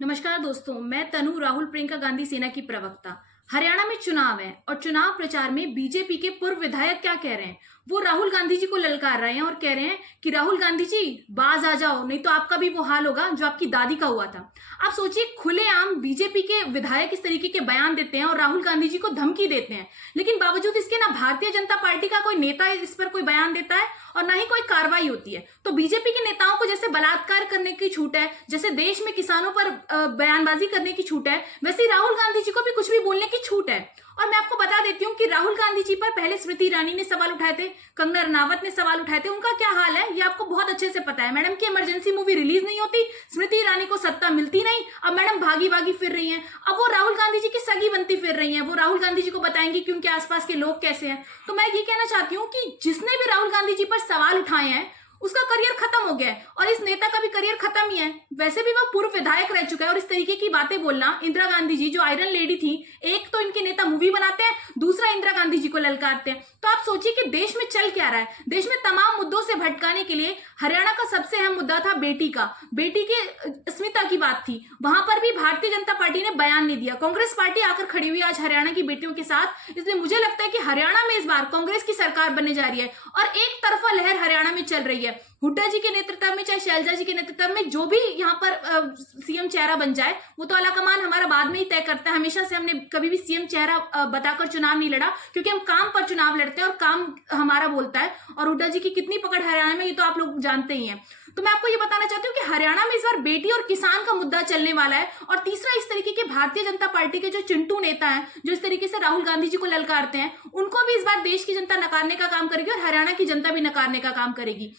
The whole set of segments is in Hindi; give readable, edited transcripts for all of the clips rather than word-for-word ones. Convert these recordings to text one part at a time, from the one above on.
नमस्कार दोस्तों, मैं तनु राहुल प्रियंका गांधी सेना की प्रवक्ता। हरियाणा में चुनाव है और चुनाव प्रचार में बीजेपी के पूर्व विधायक क्या कह रहे हैं? वो राहुल गांधी जी को ललकार रहे हैं और कह रहे हैं कि राहुल गांधी जी बाज आ जाओ, नहीं तो आपका भी वो हाल होगा जो आपकी दादी का हुआ था। आप सोचिए, खुलेआम बीजेपी के विधायक इस तरीके के बयान देते हैं और राहुल गांधी जी को धमकी देते हैं, लेकिन बावजूद इसके ना भारतीय जनता पार्टी का कोई नेता इस पर कोई बयान देता है और ना ही कोई कार्रवाई होती है। तो बीजेपी के नेताओं को जैसे बलात्कार करने की छूट है, जैसे देश में किसानों पर बयानबाजी करने की छूट है, वैसे ही राहुल गांधी जी को भी कुछ भी बोलने की छूट है। और मैं आपको बता देती हूँ कि राहुल गांधी जी पर पहले स्मृति ईरानी ने सवाल उठाए थे, कंगना रनावत ने सवाल उठाए थे। उनका क्या हाल है ये आपको बहुत अच्छे से पता है। मैडम की इमरजेंसी मूवी रिलीज नहीं होती, स्मृति ईरानी को सत्ता मिलती नहीं, अब मैडम भागी भागी फिर रही हैं। अब वो राहुल गांधी जी की सगी बनती फिर रही हैं। वो राहुल गांधी जी को बताएंगी कि उनके आसपास के लोग कैसे हैं। तो मैं ये कहना चाहती हूँ कि जिसने भी राहुल गांधी जी पर सवाल उठाए हैं उसका करियर खत्म हो गया है और इस नेता का भी करियर खत्म ही है। वैसे भी वो पूर्व विधायक रह चुका है और इस तरीके की बातें बोलना, इंदिरा गांधी जी जो आयरन लेडी थी, एक तो इनके नेता मूवी बनाते हैं, दूसरा इंदिरा गांधी जी को ललकारते हैं। तो आप सोचिए कि देश में चल क्या रहा है। देश में तमाम मुद्दों से भटकाने के लिए हरियाणा का सबसे अहम मुद्दा था बेटी का, बेटी के अस्मिता की बात थी। वहां पर भी भारतीय जनता पार्टी ने बयान नहीं दिया। कांग्रेस पार्टी आकर खड़ी हुई आज हरियाणा की बेटियों के साथ, इसलिए मुझे लगता है कि हरियाणा में इस बार कांग्रेस की सरकार बनने जा रही है और एक तरफा लहर हरियाणा में चल रही है। हुड्डा जी के नेतृत्व में, चाहे शैलजा जी के नेतृत्व में, जो भी यहाँ पर सीएम चेहरा बन जाए, वो तो आलाकमान हमारा बाद में ही तय करता है। हमेशा से हमने कभी भी सीएम चेहरा बताकर चुनाव नहीं लड़ा, क्योंकि हम काम पर चुनाव लड़ते हैं और काम हमारा बोलता है। और हुड्डा जी की कितनी पकड़ हरियाणा में, ये तो आप लोग जानते ही हैं। तो मैं आपको ये बताना चाहती हूँ कि हरियाणा में इस बार बेटी और किसान का मुद्दा चलने वाला है। और तीसरा, इस तरीके के भारतीय जनता पार्टी के जो चिंटू नेता हैं, जो इस तरीके से राहुल गांधी जी को ललकारते हैं, उनको भी इस बार देश की जनता नकारने का काम करेगी और हरियाणा की जनता भी नकारने का काम करेगी।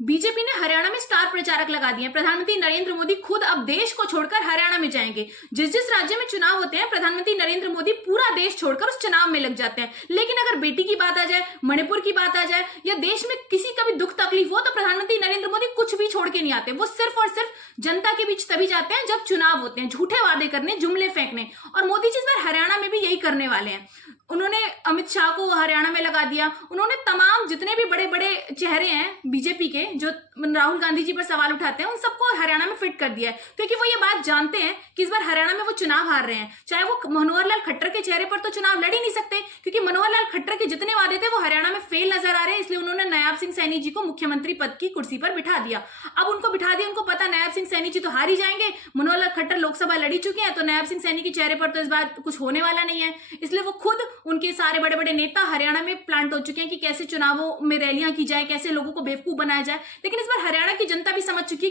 बीजेपी ने हरियाणा में स्टार प्रचारक लगा दिए हैं। प्रधानमंत्री नरेंद्र मोदी खुद अब देश को छोड़कर हरियाणा में जाएंगे। जिस जिस राज्य में चुनाव होते हैं, प्रधानमंत्री नरेंद्र मोदी पूरा देश छोड़कर उस चुनाव में लग जाते हैं। लेकिन अगर बेटी की बात आ जाए, मणिपुर की बात आ जाए, या देश में किसी का भी दुख तकलीफ हो, तो प्रधानमंत्री नरेंद्र मोदी कुछ भी छोड़ के नहीं आते। वो सिर्फ और सिर्फ जनता के बीच तभी जाते हैं जब चुनाव होते हैं, झूठे वादे करने, जुमले फेंकने। और मोदी जी इस बार हरियाणा में भी यही करने वाले हैं। उन्होंने अमित शाह को हरियाणा में लगा दिया। उन्होंने तमाम जितने भी बड़े बड़े चेहरे हैं बीजेपी के, जो राहुल गांधी जी पर सवाल उठाते हैं, उन सबको हरियाणा में फिट कर दिया है, क्योंकि वो ये बात जानते हैं कि इस बार हरियाणा में वो चुनाव हार रहे हैं। चाहे वो मनोहर लाल खट्टर के चेहरे पर तो चुनाव लड़ ही नहीं सकते, क्योंकि मनोहर लाल खट्टर के जितने वादे थे वो हरियाणा में फेल नजर आ रहे हैं। इसलिए उन्होंने नायब सिंह सैनी जी को मुख्यमंत्री पद की कुर्सी पर बिठा दिया। अब उनको बिठा दिया, उनको पता नायब सिंह सैनी जी तो हार ही जाएंगे। मनोहर लाल खट्टर लोकसभा लड़ी चुके हैं, तो नायब सिंह सैनी के चेहरे पर तो इस बार कुछ होने वाला नहीं है। इसलिए वो खुद, उनके सारे बड़े बड़े नेता हरियाणा में प्लांट हो चुके हैं कि कैसे चुनावों में रैलियां की जाए, कैसे लोगों को बेवकूफ बनाया जाए। लेकिन इस बार हरियाणा की जनता भी समझ चुकी है कि